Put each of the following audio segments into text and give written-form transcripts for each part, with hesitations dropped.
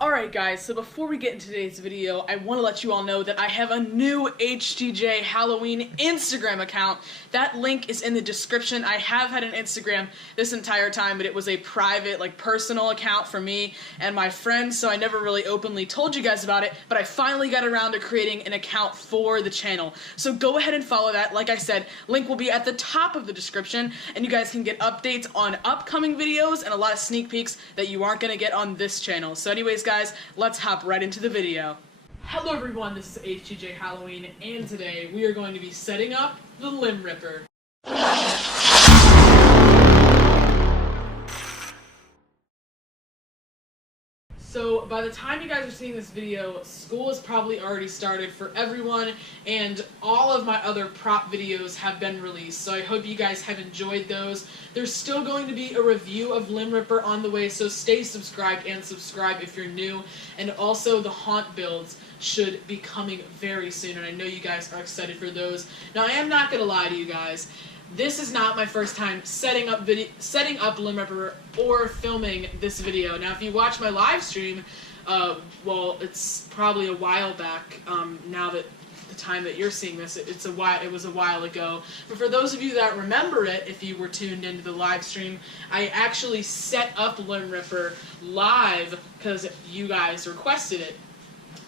Alright guys, so before we get into today's video, I want to let you all know that I have a new HTJ Halloween Instagram account. That link is in the description. I have had an Instagram this entire time, but it was a private, personal account for me and my friends, so I never really openly told you guys about it, but I finally got around to creating an account for the channel. So go ahead and follow that. Like I said, link will be at the top of the description, and you guys can get updates on upcoming videos and a lot of sneak peeks that you aren't going to get on this channel. So anyways, guys, let's hop right into the video. Hello everyone, this is HTJ Halloween, and today we are going to be setting up the Limb Ripper. So by the time you guys are seeing this video, school has probably already started for everyone, and all of my other prop videos have been released, so I hope you guys have enjoyed those. There's still going to be a review of Limb Ripper on the way, so stay subscribed and subscribe if you're new, and also the haunt builds should be coming very soon, and I know you guys are excited for those. Now I am not going to lie to you guys. This is not my first time setting up Limb Ripper or filming this video. Now, if you watch my live stream, well, it's probably a while back. Now that the time that you're seeing this, it was a while ago. But for those of you that remember it, if you were tuned into the live stream, I actually set up Limb Ripper live because you guys requested it.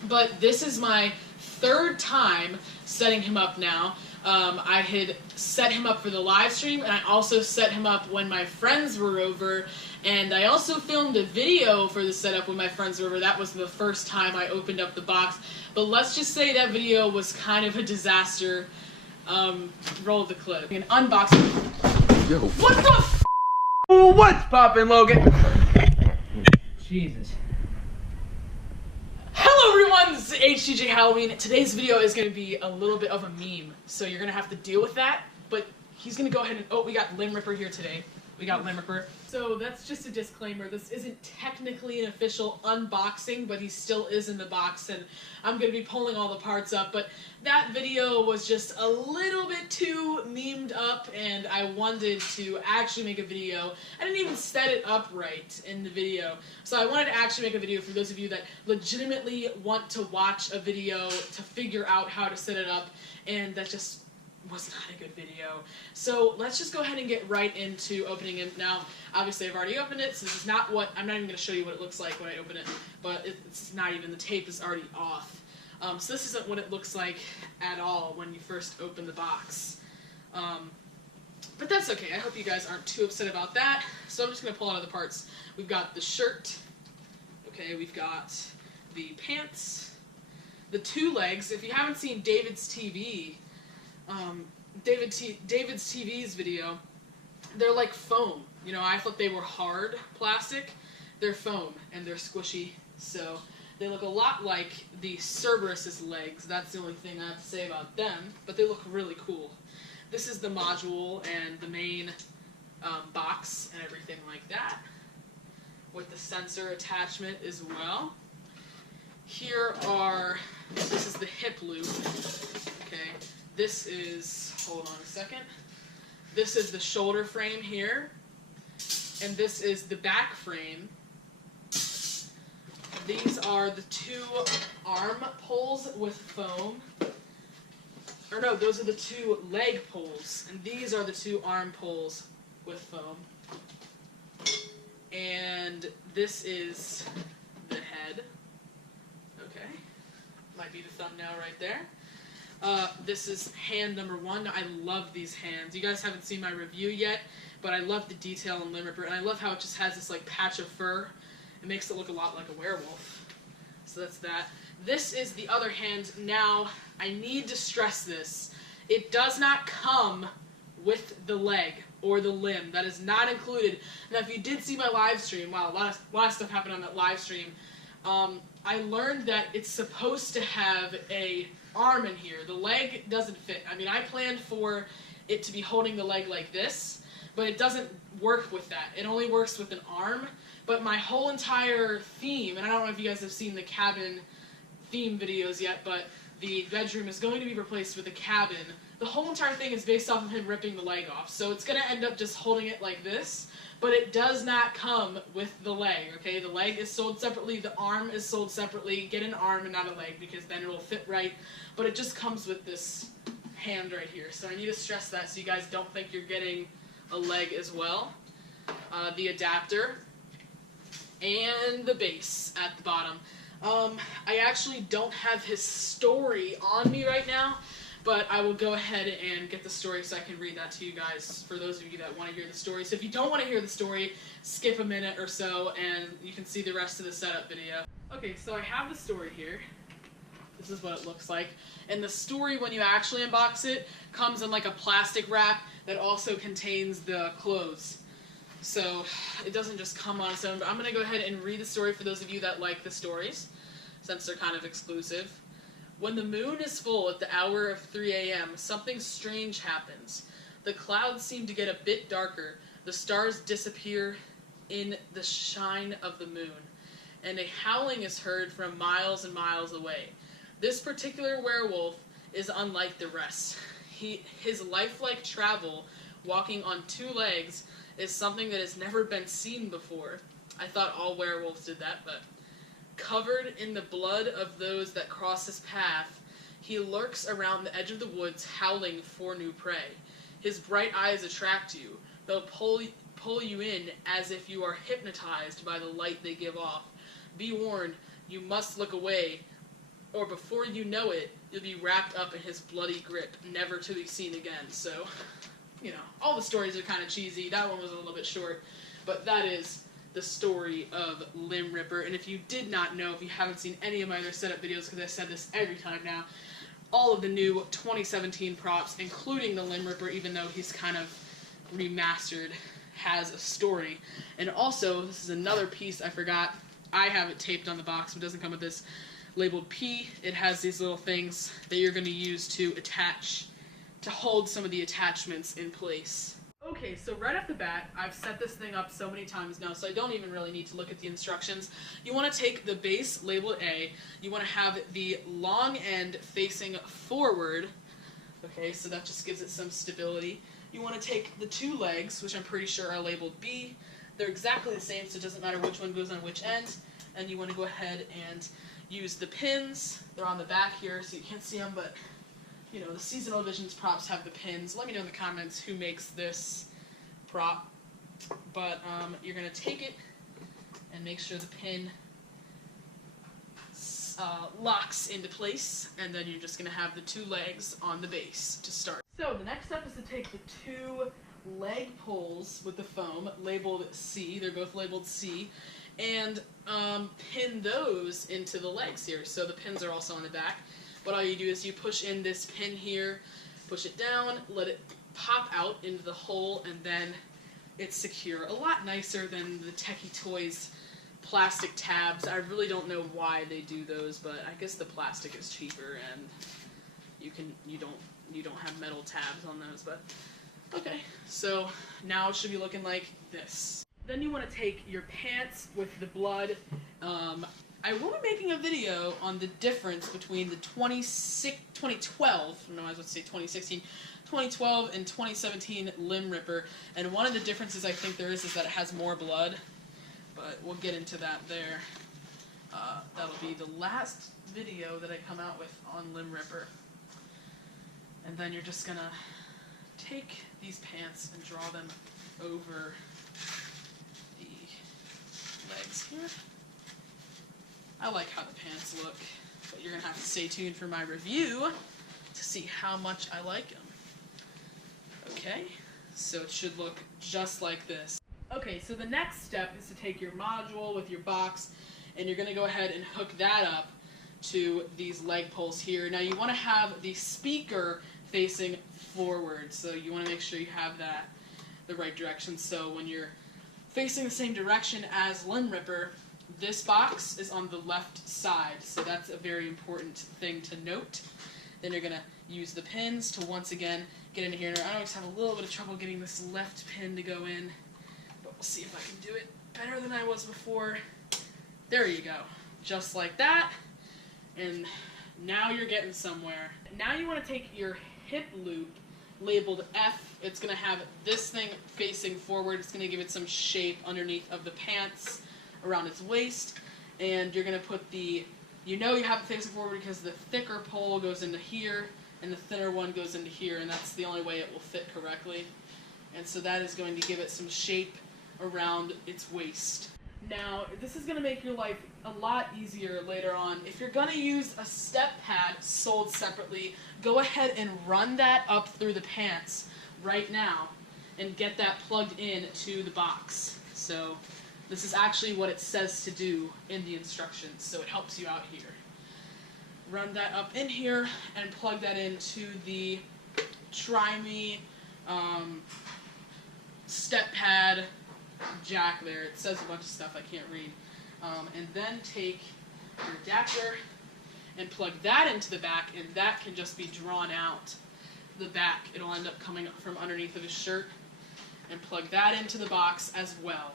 But this is my third time setting him up now. I had set him up for the live stream, and I also set him up when my friends were over, and I also filmed a video for the setup when my friends were over. That was the first time I opened up the box, but let's just say that video was kind of a disaster. Roll the clip. An unboxing. Yo. What the f***? What's poppin', Logan? Jesus. Hello everyone, this is HTJ Halloween. Today's video is going to be a little bit of a meme, so you're going to have to deal with that, but he's going to go ahead and, oh, we got Limb Ripper here today. We got Limb Ripper. So that's just a disclaimer. This isn't technically an official unboxing, but he still is in the box, and I'm going to be pulling all the parts up, but that video was just a little bit too memed up, and I wanted to actually make a video. I didn't even set it up right in the video, so I wanted to actually make a video for those of you that legitimately want to watch a video to figure out how to set it up, and that just was not a good video. So let's just go ahead and get right into opening it. Now, obviously I've already opened it, so this is not what, I'm not even going to show you what it looks like when I open it, but it's not even, the tape is already off. So this isn't what it looks like at all when you first open the box. But that's okay, I hope you guys aren't too upset about that. So I'm just going to pull out the parts. We've got the shirt, okay, we've got the pants, the two legs. If you haven't seen David's TV's video, they're like foam. You know, I thought they were hard plastic. They're foam, and they're squishy, so they look a lot like the Cerberus's legs. That's the only thing I have to say about them, but they look really cool. This is the module and the main box and everything like that, with the sensor attachment as well. Here are, this is the hip loop, okay. This is, hold on a second, this is the shoulder frame here, and this is the back frame. These are the two arm poles with foam, or no, those are the two leg poles, and these are the two arm poles with foam. And this is the head, okay, might be the thumbnail right there. This is hand number one. I love these hands. You guys haven't seen my review yet, but I love the detail in Limb Ripper, and I love how it just has this patch of fur. It makes it look a lot like a werewolf. So that's that. This is the other hand. Now, I need to stress this. It does not come with the leg or the limb. That is not included. Now, if you did see my live stream, wow, a lot of stuff happened on that live stream. I learned that it's supposed to have a arm in here. The leg doesn't fit. I mean, I planned for it to be holding the leg like this, but it doesn't work with that. It only works with an arm, but my whole entire theme, and I don't know if you guys have seen the cabin theme videos yet, but the bedroom is going to be replaced with a cabin. The whole entire thing is based off of him ripping the leg off, so it's going to end up just holding it like this, but it does not come with the leg, okay? The leg is sold separately, the arm is sold separately. Get an arm and not a leg because then it'll fit right, but it just comes with this hand right here, so I need to stress that so you guys don't think you're getting a leg as well. The adapter, and the base at the bottom. I actually don't have his story on me right now, but I will go ahead and get the story so I can read that to you guys for those of you that want to hear the story. So if you don't want to hear the story, skip a minute or so and you can see the rest of the setup video. Okay, so I have the story here. This is what it looks like. And the story, when you actually unbox it, comes in like a plastic wrap that also contains the clothes. So it doesn't just come on its own, but I'm going to go ahead and read the story for those of you that like the stories, since they're kind of exclusive. When the moon is full at the hour of 3 a.m., something strange happens. The clouds seem to get a bit darker, the stars disappear in the shine of the moon, and a howling is heard from miles and miles away. This particular werewolf is unlike the rest. His lifelike travel, walking on two legs, is something that has never been seen before. I thought all werewolves did that, but covered in the blood of those that cross his path, he lurks around the edge of the woods howling for new prey. His bright eyes attract you. They'll pull you in as if you are hypnotized by the light they give off. Be warned, you must look away, or before you know it, you'll be wrapped up in his bloody grip, never to be seen again. So, you know, all the stories are kind of cheesy. That one was a little bit short, but that is the story of Limb Ripper. And if you did not know, if you haven't seen any of my other setup videos, because I said this every time now, all of the new 2017 props, including the Limb Ripper, even though he's kind of remastered, has a story. And also, this is another piece I forgot. I have it taped on the box, but it doesn't come with this, labeled P. It has these little things that you're going to use to attach, to hold some of the attachments in place. Okay, so right off the bat, I've set this thing up so many times now, so I don't even really need to look at the instructions. You want to take the base labeled A, you want to have the long end facing forward, okay, so that just gives it some stability. You want to take the two legs, which I'm pretty sure are labeled B. They're exactly the same, so it doesn't matter which one goes on which end, and you want to go ahead and use the pins. They're on the back here, so you can't see them, but you know, the Seasonal Visions props have the pins. Let me know in the comments who makes this prop. But you're going to take it and make sure the pin locks into place, and then you're just going to have the two legs on the base to start. So the next step is to take the two leg pulls with the foam, labeled C, they're both labeled C, and pin those into the legs here. So the pins are also on the back. What all you do is you push in this pin here, push it down, let it pop out into the hole, and then it's secure. A lot nicer than the Techie Toys plastic tabs. I really don't know why they do those, but I guess the plastic is cheaper and you don't have metal tabs on those, but okay. So now it should be looking like this. Then you want to take your pants with the blood. I will be making a video on the difference between the 2012, no, I was about to say 2016, 2012 and 2017 Limb Ripper, and one of the differences I think there is that it has more blood, but we'll get into that there. That'll be the last video that I come out with on Limb Ripper. And then you're just gonna take these pants and draw them over the legs here. I like how the pants look, but you're going to have to stay tuned for my review to see how much I like them. Okay, so it should look just like this. Okay, so the next step is to take your module with your box, and you're going to go ahead and hook that up to these leg poles here. Now you want to have the speaker facing forward, so you want to make sure you have that the right direction. So when you're facing the same direction as Limb Ripper, this box is on the left side, so that's a very important thing to note. Then you're going to use the pins to once again get in here. I always have a little bit of trouble getting this left pin to go in, but we'll see if I can do it better than I was before. There you go. Just like that. And Now you're getting somewhere. Now you want to take your hip loop labeled F. It's going to have this thing facing forward. It's going to give it some shape underneath of the pants around its waist. And you're going to put the, you have it facing forward because the thicker pole goes into here and the thinner one goes into here, and that's the only way it will fit correctly. And so that is going to give it some shape around its waist. Now, this is going to make your life a lot easier later on. If you're going to use a step pad sold separately, go ahead and run that up through the pants right now and get that plugged in to the box. So this is actually what it says to do in the instructions, so it helps you out here. Run that up in here and plug that into the Try-Me step pad jack there. It says a bunch of stuff I can't read. And then take your adapter and plug that into the back, and that can just be drawn out the back. It'll end up coming up from underneath of his shirt, and plug that into the box as well.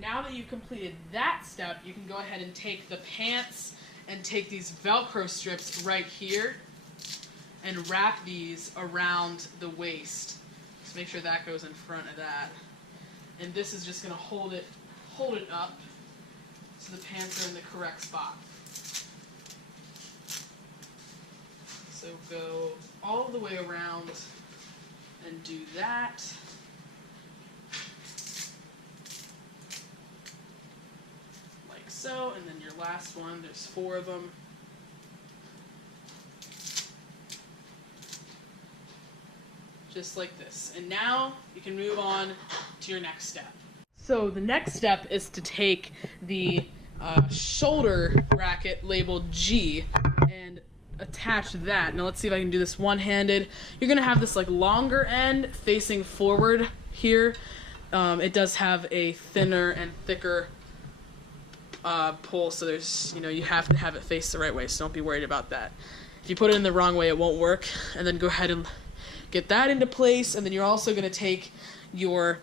Now that you've completed that step, you can go ahead and take the pants and take these Velcro strips right here and wrap these around the waist. So make sure that goes in front of that. And this is just going to hold it up so the pants are in the correct spot. So go all the way around and do that. Like so, and then your last one, there's 4 of them. Just like this. And now you can move on to your next step. So the next step is to take the shoulder bracket labeled G and attach that. Now let's see if I can do this one-handed. You're going to have this like longer end facing forward here. It does have a thinner and thicker pull, so there's, you have to have it face the right way, so don't be worried about that. If you put it in the wrong way, it won't work. And then go ahead and get that into place, and then you're also going to take your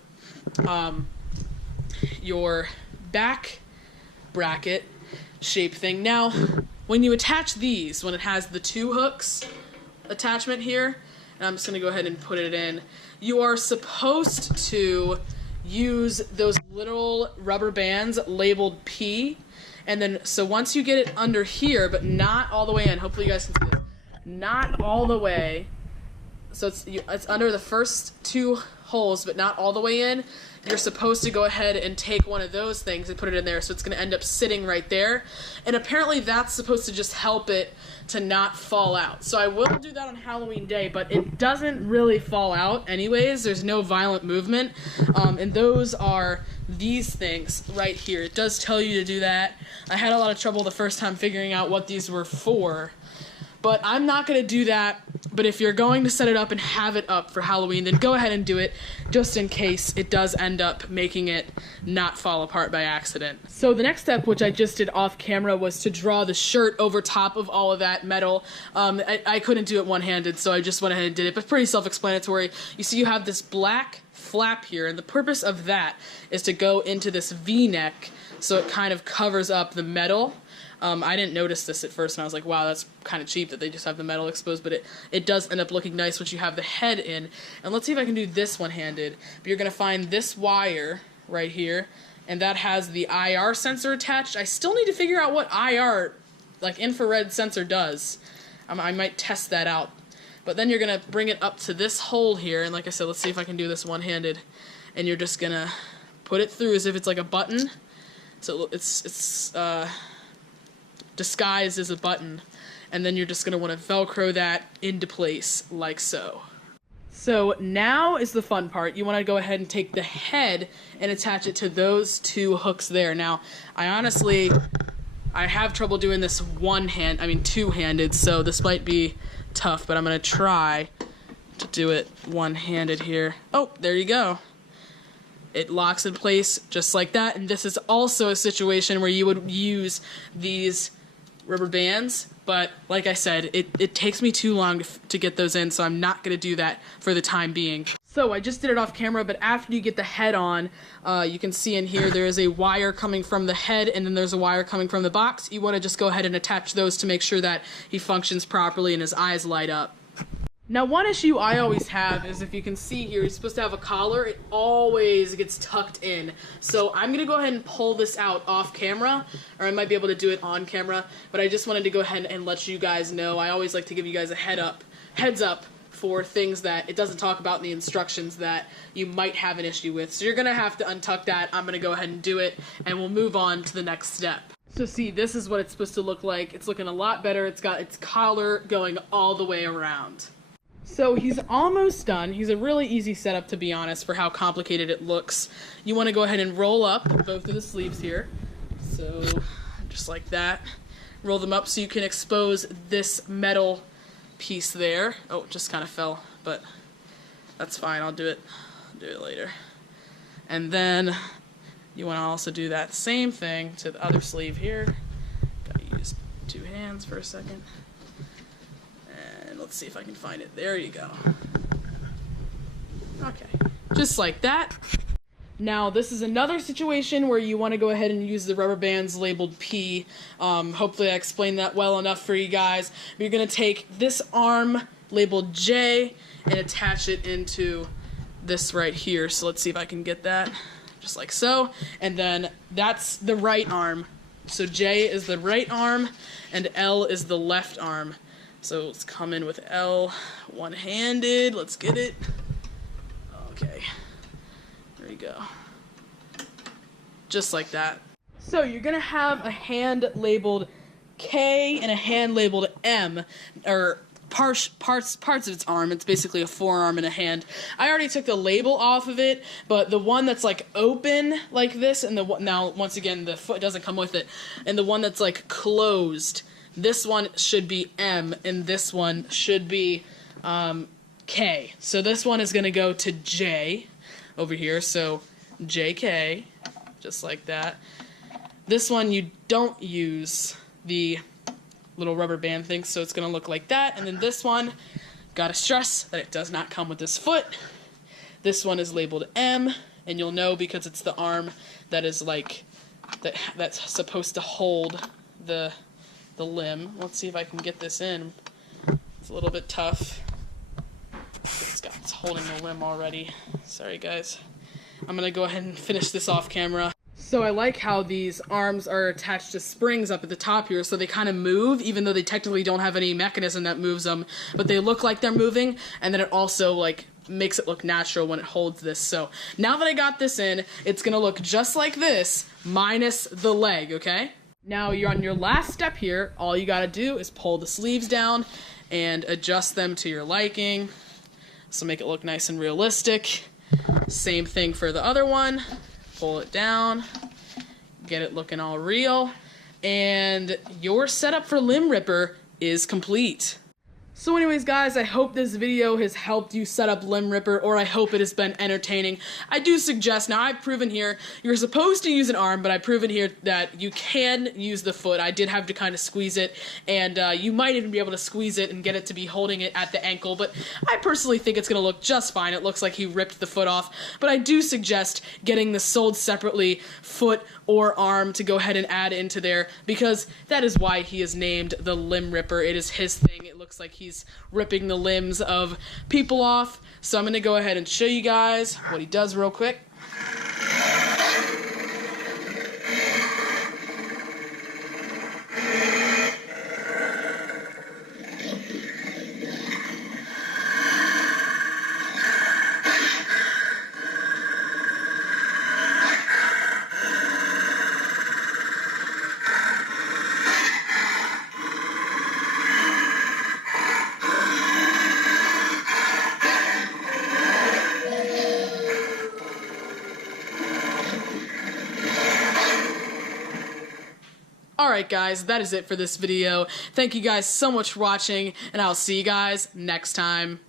back bracket shape thing. Now, when you attach these, when it has the 2 hooks attachment here, and I'm just going to go ahead and put it in, you are supposed to use those little rubber bands labeled P, and then, so once you get it under here, but not all the way in, hopefully you guys can see this, not all the way, so it's under the first 2 holes, but not all the way in. You're supposed to go ahead and take one of those things and put it in there, so it's going to end up sitting right there. And apparently that's supposed to just help it to not fall out. So I will do that on Halloween Day, but it doesn't really fall out anyways. There's no violent movement. And those are these things right here. It does tell you to do that. I had a lot of trouble the first time figuring out what these were for. But I'm not going to do that, but if you're going to set it up and have it up for Halloween, then go ahead and do it, just in case it does end up making it not fall apart by accident. So the next step, which I just did off camera, was to draw the shirt over top of all of that metal. I couldn't do it one-handed, so I just went ahead and did it, but pretty self-explanatory. You see you have this black flap here, and the purpose of that is to go into this V-neck, so it kind of covers up the metal. I didn't notice this at first, and I was like, wow, that's kind of cheap that they just have the metal exposed, but it does end up looking nice once you have the head in. And let's see if I can do this one-handed. But you're going to find this wire right here, and that has the IR sensor attached. I still need to figure out what IR, like infrared sensor, does. I might test that out. But then you're going to bring it up to this hole here, and like I said, let's see if I can do this one-handed. And you're just going to put it through as if it's like a button. So it's disguised as a button, and then you're just going to want to Velcro that into place like so. So now is the fun part. You want to go ahead and take the head and attach it to those 2 hooks there. Now, I have trouble doing this two-handed, so this might be tough, but I'm going to try to do it one-handed here. Oh, there you go. It locks in place just like that, and this is also a situation where you would use these rubber bands, but like I said, it takes me too long to get those in, so I'm not going to do that for the time being. So I just did it off camera, but after you get the head on, you can see in here there is a wire coming from the head and then there's a wire coming from the box. You want to just go ahead and attach those to make sure that he functions properly and his eyes light up. Now, one issue I always have is, if you can see here, he's supposed to have a collar. It always gets tucked in. So I'm going to go ahead and pull this out off camera, or I might be able to do it on camera, but I just wanted to go ahead and let you guys know. I always like to give you guys a heads up for things that it doesn't talk about in the instructions that you might have an issue with. So you're going to have to untuck that. I'm going to go ahead and do it, and we'll move on to the next step. So see, this is what it's supposed to look like. It's looking a lot better. It's got its collar going all the way around. So he's almost done. He's a really easy setup, to be honest, for how complicated it looks. You want to go ahead and roll up both of the sleeves here. So just like that. Roll them up so you can expose this metal piece there. Oh, it just kind of fell, but that's fine. I'll do it later. And then you want to also do that same thing to the other sleeve here. Gotta use 2 hands for a second. And let's see if I can find it. There you go. Okay, just like that. Now, this is another situation where you want to go ahead and use the rubber bands labeled P. Hopefully I explained that well enough for you guys. You're going to take this arm labeled J and attach it into this right here. So let's see if I can get that. Just like so. And then that's the right arm. So J is the right arm and L is the left arm. So let's come in with L one-handed. Let's get it. Okay. There you go. Just like that. So you're gonna have a hand labeled K and a hand labeled M, or parts of its arm. It's basically a forearm and a hand. I already took the label off of it, but the one that's like open like this, and now once again the foot doesn't come with it, and the one that's like closed, this one should be M, and this one should be K. So this one is gonna go to J over here. So JK, just like that. This one you don't use the little rubber band thing, so it's gonna look like that. And then this one, gotta stress that it does not come with this foot. This one is labeled M, and you'll know because it's the arm that is like that's supposed to hold the limb. Let's see if I can get this in. It's a little bit tough. It's holding the limb already. Sorry guys. I'm gonna go ahead and finish this off camera. So I like how these arms are attached to springs up at the top here, so they kind of move, even though they technically don't have any mechanism that moves them, but they look like they're moving, and then it also like makes it look natural when it holds this. So now that I got this in, it's gonna look just like this, minus the leg, okay? Now you're on your last step here. All you gotta do is pull the sleeves down and adjust them to your liking. So make it look nice and realistic. Same thing for the other one. Pull it down, get it looking all real, and your setup for Limb Ripper is complete. So anyways guys, I hope this video has helped you set up Limb Ripper, or I hope it has been entertaining. I do suggest, now I've proven here, you're supposed to use an arm, but I've proven here that you can use the foot. I did have to kind of squeeze it, and you might even be able to squeeze it and get it to be holding it at the ankle, but I personally think it's going to look just fine. It looks like he ripped the foot off, but I do suggest getting the sold separately foot or arm to go ahead and add into there, because that is why he is named the Limb Ripper. It is his thing. It looks like he's ripping the limbs of people off. So I'm going to go ahead and show you guys what he does real quick. Alright guys, that is it for this video. Thank you guys so much for watching, and I'll see you guys next time.